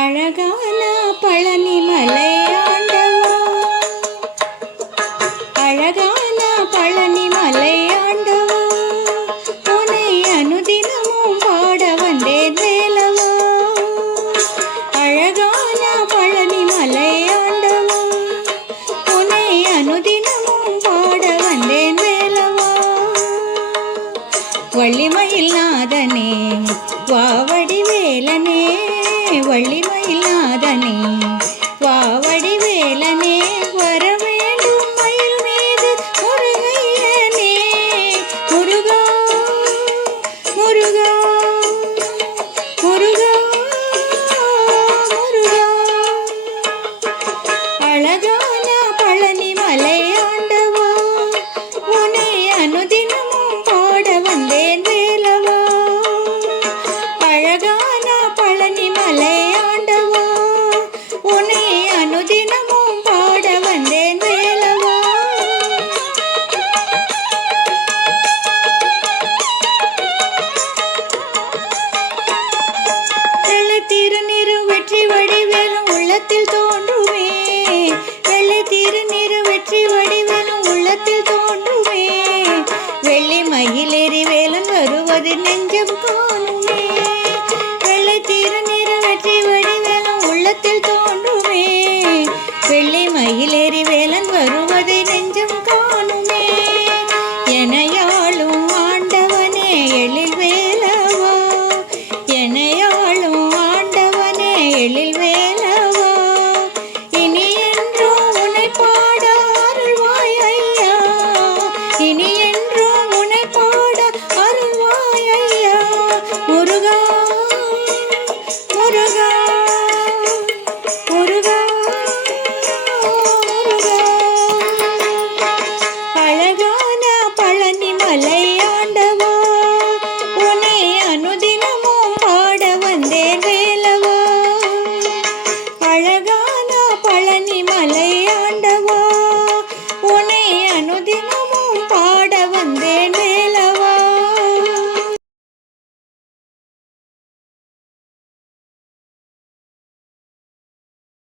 அழகான பழனி மலை ஆண்டவா, அழகான பழனி மலை ஆண்டவா, உன்னை அனுதினமும் பாட வந்தேன் வேலவா. அழகான பழனி மலை ஆண்டவா, உன்னை அனுதினமும் பாட வந்தேன் வேலவா. வள்ளிமயில் நாதனே வாவடி வேலனே, வள்ளிமயில் நாதனே வாவடி வேலனே, வர வேண்டும் மயில் மீது முருகையனே. முருகா முருகா முருகா முருகா. அழகான பழனி மலை ஆண்டவா, உன்னை அனுதினமும் பாட வந்தேன் வேலவா. அழகான பழனி மலை ஆண்டவா, உன்னை அனுதினமும் பாட வந்தேன் வேலவா. வெள்ளை திருநீரு வெற்றி வடிவேலும் உள்ளத்தில் தோன்றுமே, வெள்ளை திருநீரு வெற்றி வடிவேலும் உள்ளத்தில் தோன்றுமே, வெள்ளி மயிலேறி வேலன் வருவது நெஞ்சம் காணுமே. வெள்ளை திருநீரு வெற்றி வடிவேலும் உள்ளத்தில் தோன்றுமே, வெள்ளி மயிலேறி வேலன் வருவது நெஞ்சம் காணுமே. எனையாளும் ஆண்டவனே எழில் வேலவா, எனையாளும் ஆண்டவனே எழில் வேலவா, இனி என்றும் உன்னை பாட அருள்வாய் ஐயா, இனி என்றும் உன்னை பாட அருள்வாய் ஐயா. முருகா முருகா முருகா முருகா. அழகான பழனி மலை ஆண்டவா, உன்னை அனுதினமும் பாட வந்தேன் வேலவா. அழகான பழனி மலை ஆண்டவா, உன்னை அனுதினமும் பாட வந்தேன்